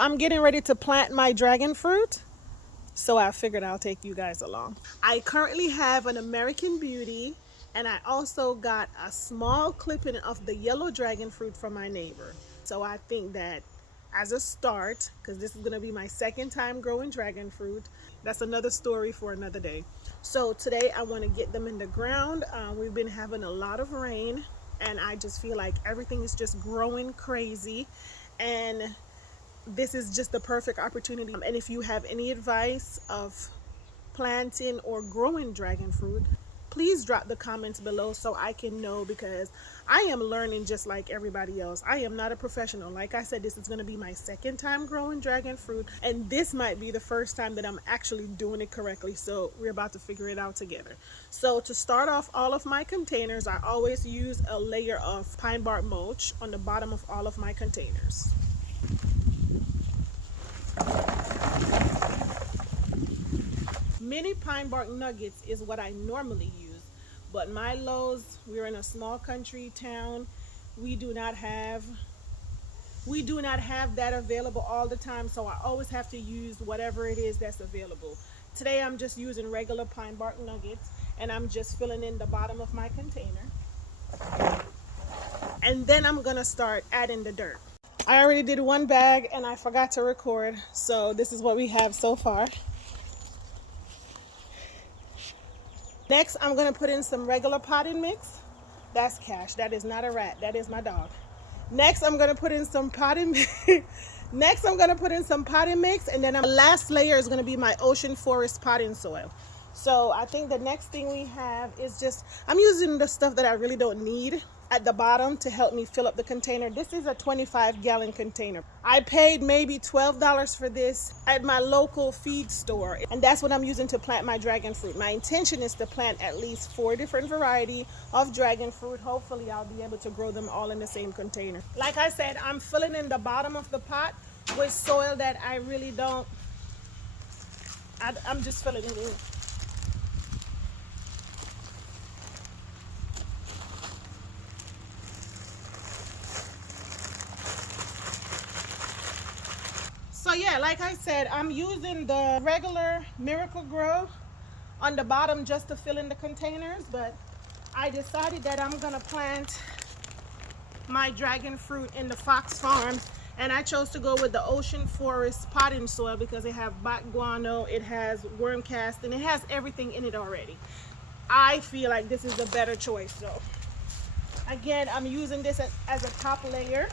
I'm getting ready to plant my dragon fruit, so I figured I'll take you guys along. I currently have an American Beauty, and I also got a small clipping of the yellow dragon fruit from my neighbor. So I think that as a start, because this is going to be my second time growing dragon fruit, that's another story for another day. So today I want to get them in the ground. We've been having a lot of rain, and I just feel like everything is just growing crazy, and this is just the perfect opportunity. And if you have any advice of planting or growing dragon fruit, please drop the comments below so I can know, because I am learning just like everybody else. I am not a professional. Like I said, this is going to be my second time growing dragon fruit, and this might be the first time that I'm actually doing it correctly. So we're about to figure it out together. So to start off all of my containers, I always use a layer of pine bark mulch on the bottom of all of my containers. Mini pine bark nuggets is what I normally use, but my Lowe's, we're in a small country town. We do not have that available all the time, so I always have to use whatever it is that's available. Today I'm just using regular pine bark nuggets, and I'm just filling in the bottom of my container. And then I'm gonna start adding the dirt. I already did one bag and I forgot to record, so this is what we have so far. Next, I'm gonna put in some regular potting mix. That's Cash. That is not a rat. That is my dog. Next, I'm gonna put in some potting mix. Next, I'm gonna put in some potting mix, and then the last layer is gonna be my ocean forest potting soil. So I think the next thing we have is just, I'm using the stuff that I really don't need at the bottom to help me fill up the container. This is a 25-gallon container. I paid maybe $12 for this at my local feed store, and that's what I'm using to plant my dragon fruit. My intention is to plant at least 4 different varieties of dragon fruit. Hopefully I'll be able to grow them all in the same container. Like I said, I'm filling in the bottom of the pot with soil that I really don't, I'm just filling it in. So yeah, like I said, I'm using the regular Miracle Grow on the bottom just to fill in the containers, but I decided that I'm gonna plant my dragon fruit in the Fox Farms, and I chose to go with the Ocean Forest potting soil because it has black guano, it has worm cast, and it has everything in it already. I feel like this is a better choice. So again, I'm using this as a top layer.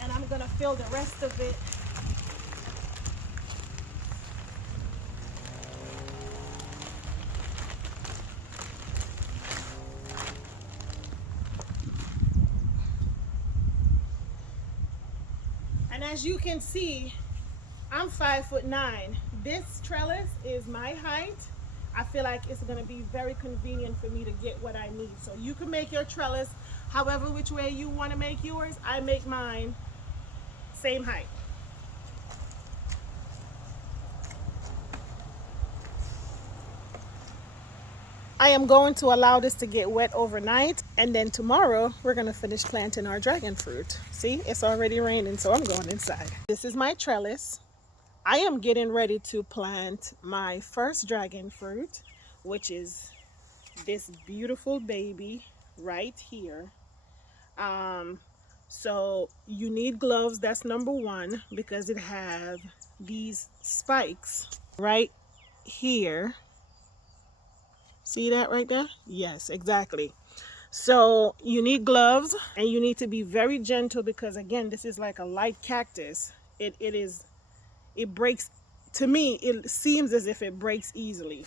And I'm gonna fill the rest of it. And as you can see, I'm 5'9". This trellis is my height. I feel like it's gonna be very convenient for me to get what I need. So you can make your trellis however which way you wanna make yours. I make mine same height. I am going to allow this to get wet overnight, and then tomorrow we're going to finish planting our dragon fruit. See, it's already raining, so I'm going inside. This is my trellis. I am getting ready to plant my first dragon fruit, which is this beautiful baby right here. So you need gloves, that's number one, because it have these spikes right here. See that right there? Yes, exactly. So you need gloves, and you need to be very gentle because again, this is like a light cactus. It breaks, to me, it seems as if it breaks easily.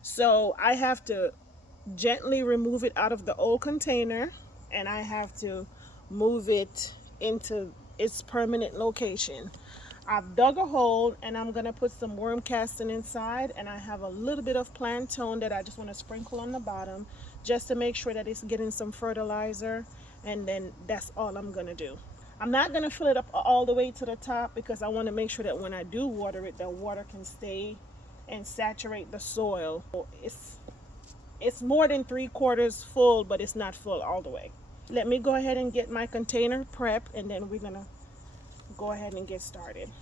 So I have to gently remove it out of the old container, and I have to move it into its permanent location. I've dug a hole, and I'm gonna put some worm casting inside, and I have a little bit of plantain that I just want to sprinkle on the bottom just to make sure that it's getting some fertilizer, and then that's all I'm gonna do. I'm not gonna fill it up all the way to the top because I want to make sure that when I do water it, the water can stay and saturate the soil. It's more than 3/4 full, but it's not full all the way. Let me go ahead and get my container prepped, and then we're gonna go ahead and get started.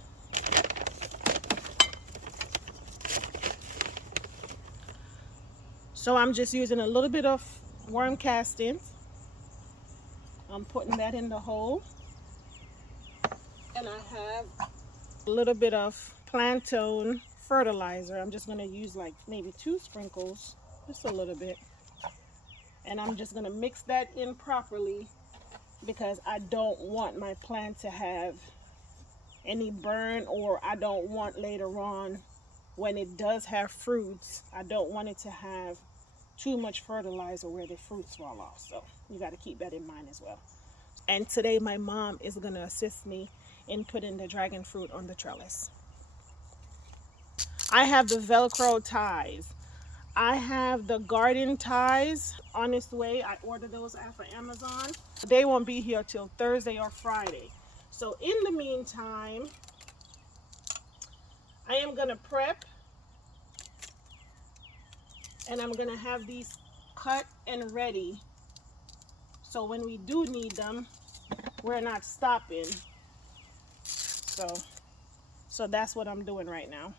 So I'm just using a little bit of worm castings. I'm putting that in the hole. And I have a little bit of plantain fertilizer. I'm just gonna use like maybe 2 sprinkles, just a little bit. And I'm just gonna mix that in properly because I don't want my plant to have any burn, or I don't want later on when it does have fruits, I don't want it to have too much fertilizer where the fruits fall off. So you got to keep that in mind as well. And today my mom is going to assist me in putting the dragon fruit on the trellis. I have the Velcro ties. I have the garden ties Honest Way. I ordered those off of Amazon. They won't be here till Thursday or Friday. So in the meantime, I am going to prep, and I'm going to have these cut and ready. So when we do need them, we're not stopping. So that's what I'm doing right now.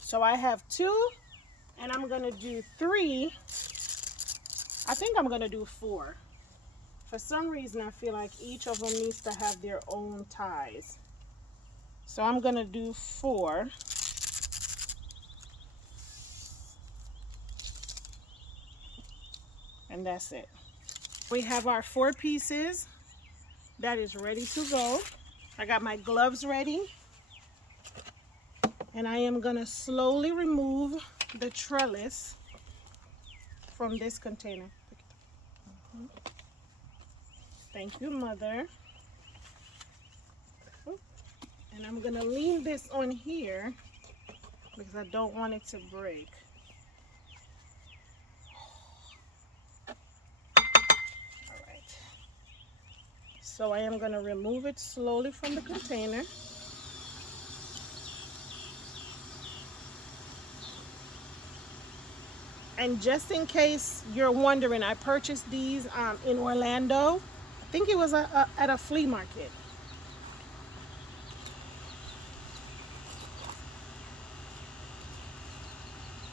So I have 2, and I'm gonna do 3. I think I'm gonna do 4. For some reason, I feel like each of them needs to have their own ties. So I'm gonna do 4. And that's it. We have our 4 pieces. That is ready to go. I got my gloves ready. And I am gonna slowly remove the trellis from this container. Thank you, Mother. And I'm gonna leave this on here because I don't want it to break. All right. So I am gonna remove it slowly from the container. And just in case you're wondering, I purchased these in Orlando. I think it was at a flea market.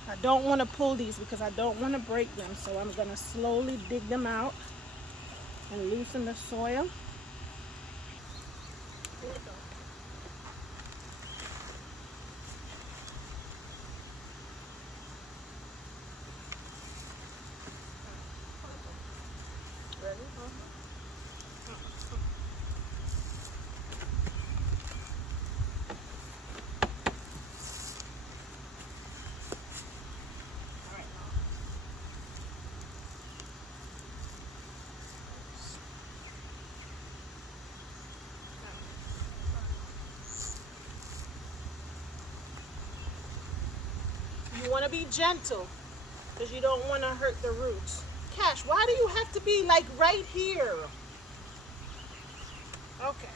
I don't want to pull these because I don't want to break them. So I'm going to slowly dig them out and loosen the soil. Here we go. Ready? You want to be gentle because you don't want to hurt the roots. Cash, why do you have to be like right here? Okay.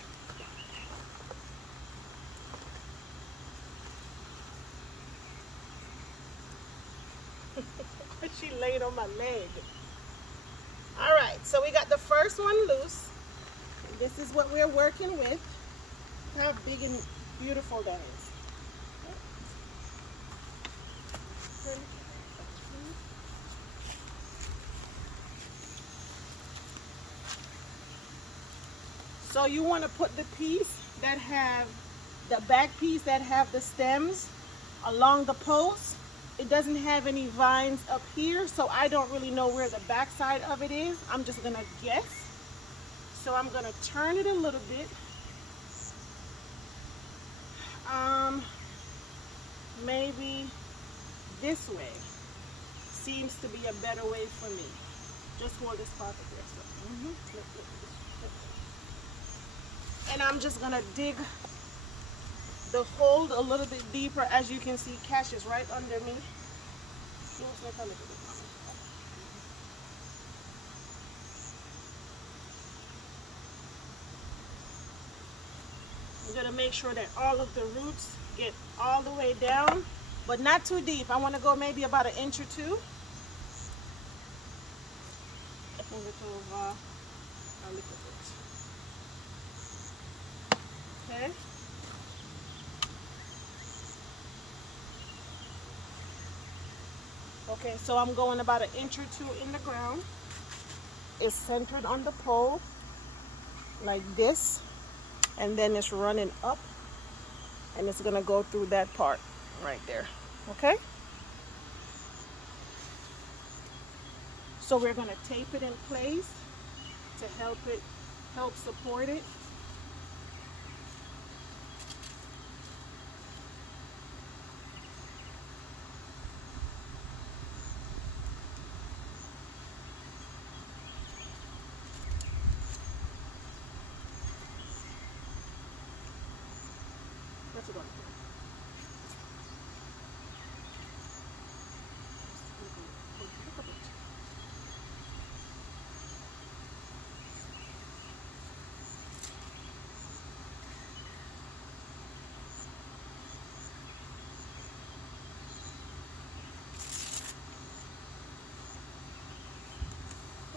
She laid on my leg. All right, so we got the first one loose. This is what we're working with. Look how big and beautiful that is. So you want to put the piece that have the back piece that have the stems along the post. It doesn't have any vines up here, so I don't really know where the back side of it is. I'm just gonna guess. So I'm gonna turn it a little bit. Maybe this way seems to be a better way for me. Just hold this part of this. And I'm just gonna dig the hole a little bit deeper. As you can see, Cash is right under me. I'm gonna make sure that all of the roots get all the way down, but not too deep. I want to go maybe about 1 inch or 2. Move it over a little bit. Okay. Okay, so I'm going about 1 inch or 2 in the ground. It's centered on the pole like this, and then it's running up, and it's gonna go through that part right there. Okay, so we're gonna tape it in place to help support it. Let's go.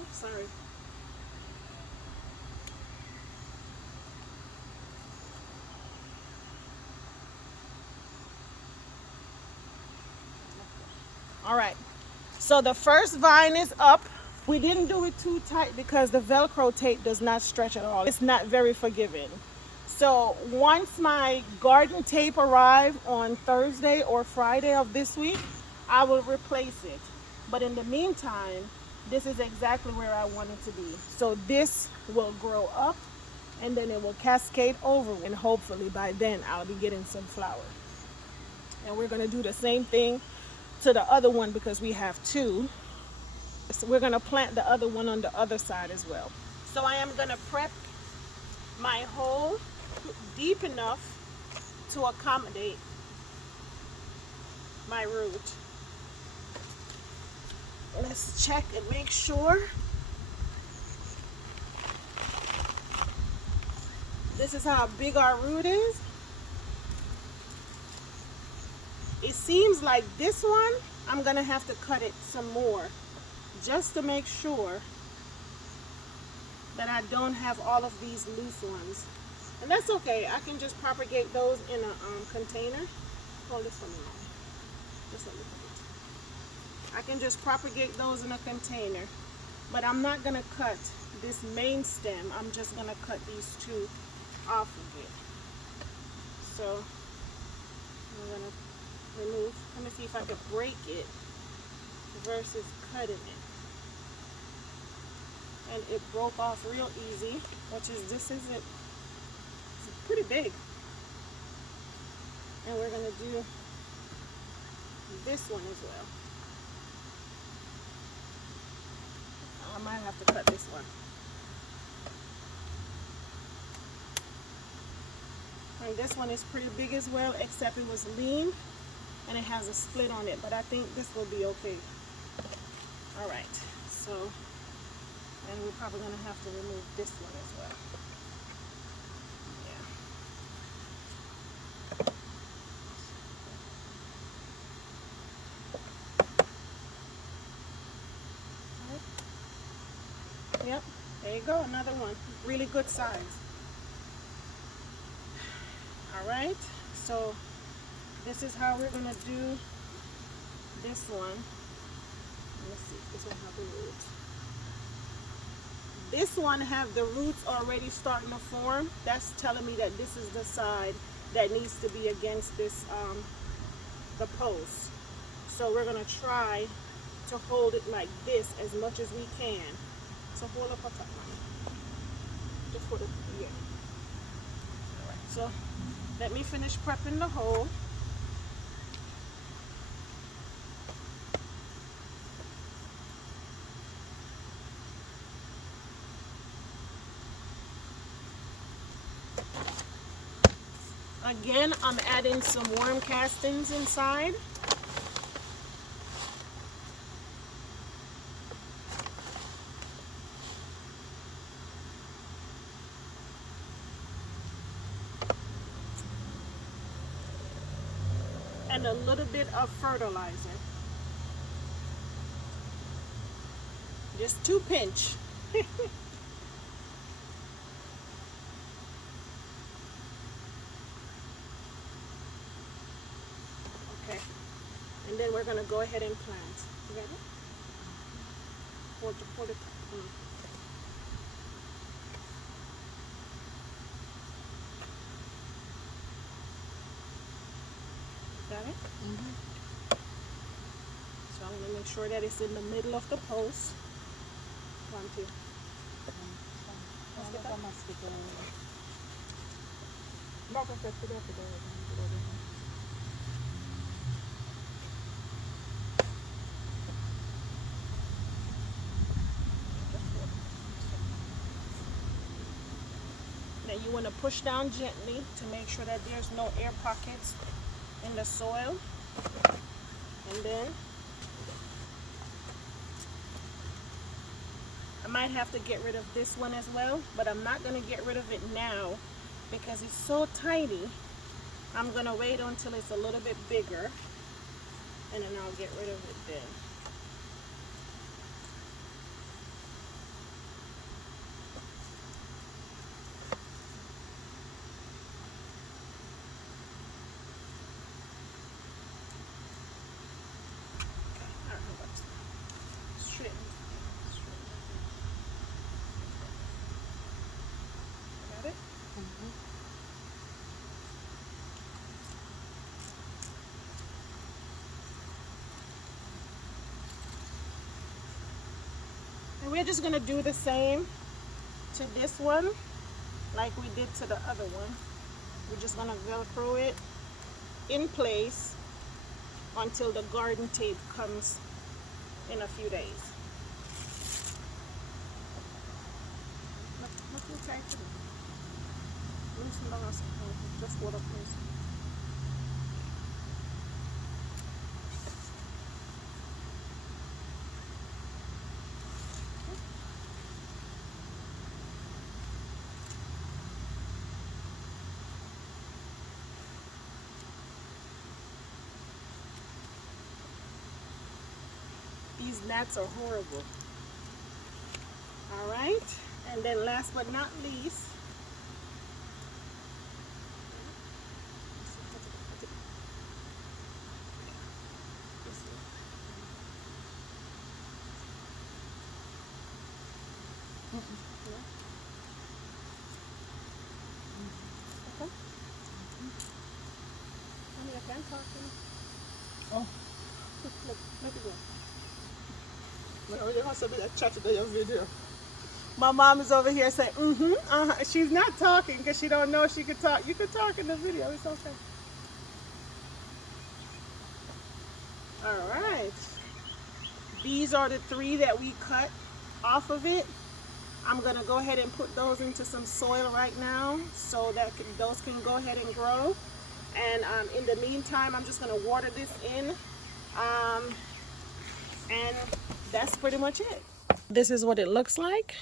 Oops, sorry. All right, so the first vine is up. We didn't do it too tight because the Velcro tape does not stretch at all. It's not very forgiving. So once my garden tape arrives on Thursday or Friday of this week, I will replace it. But in the meantime, this is exactly where I want it to be. So this will grow up, and then it will cascade over, and hopefully by then I'll be getting some flower. And we're gonna do the same thing to the other one because we have 2. So we're gonna plant the other one on the other side as well. So I am gonna prep my hole deep enough to accommodate my root. Let's check and make sure. This is how big our root is. It seems like this one, I'm gonna have to cut it some more just to make sure that I don't have all of these loose ones. And that's okay, I can just propagate those in a container. Hold this for me. Just a little bit. I can just propagate those in a container, but I'm not gonna cut this main stem. I'm just gonna cut these 2 off of it. So I'm gonna remove, let me see if I can break it versus cutting it. And it broke off real easy, which is, this isn't, it's pretty big. And we're gonna do this one as well. I might have to cut this one. And this one is pretty big as well, except it was lean and it has a split on it, but I think this will be okay. All right, so, and we're probably gonna have to remove this one as well. Yeah. Yep, there you go, another one, really good size. All right, so this is how we're gonna do this one. Let's see if this one have the roots. This one have the roots already starting to form. That's telling me that this is the side that needs to be against this the post. So we're gonna try to hold it like this as much as we can. So hold up a top. Just put it here. All right, so let me finish prepping the hole. Again, I'm adding some worm castings inside. And a little bit of fertilizer. Just 2 pinch. Okay. And then we're going to go ahead and plant. You got it? Hold it. Got it? Mm-hmm. So I'm going to make sure that it's in the middle of the post. One, two. Now you want to push down gently to make sure that there's no air pockets in the soil. And then I might have to get rid of this one as well, but I'm not going to get rid of it now because it's so tiny. I'm going to wait until it's a little bit bigger and then I'll get rid of it then. And we're just going to do the same to this one like we did to the other one. We're just going to Velcro it in place until the garden tape comes in a few days. Just water, please. These gnats are horrible. All right, and then last but not least, I can't talk to you. Oh, let it go. My mom is over here saying, She's not talking because she don't know she could talk. You could talk in the video. It's okay. All right. These are the 3 that we cut off of it. I'm going to go ahead and put those into some soil right now so that those can go ahead and grow. And in the meantime, I'm just going to water this in. And that's pretty much it. This is what it looks like.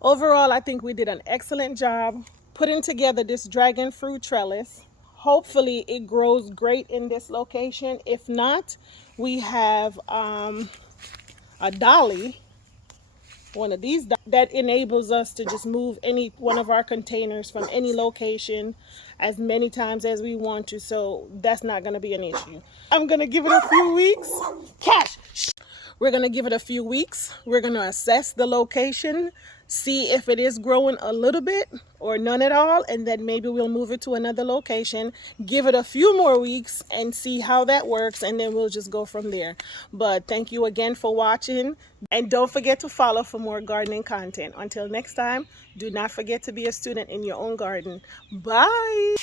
Overall, I think we did an excellent job putting together this dragon fruit trellis. Hopefully it grows great in this location. If not, we have a dolly, one of these that enables us to just move any one of our containers from any location as many times as we want to, so that's not going to be an issue. I'm going to give it a few weeks. Cash! We're going to give it a few weeks. We're going to assess the location, see if it is growing a little bit or none at all, and then maybe we'll move it to another location, give it a few more weeks and see how that works, and then we'll just go from there. But thank you again for watching, and don't forget to follow for more gardening content. Until next time, do not forget to be a student in your own garden. Bye.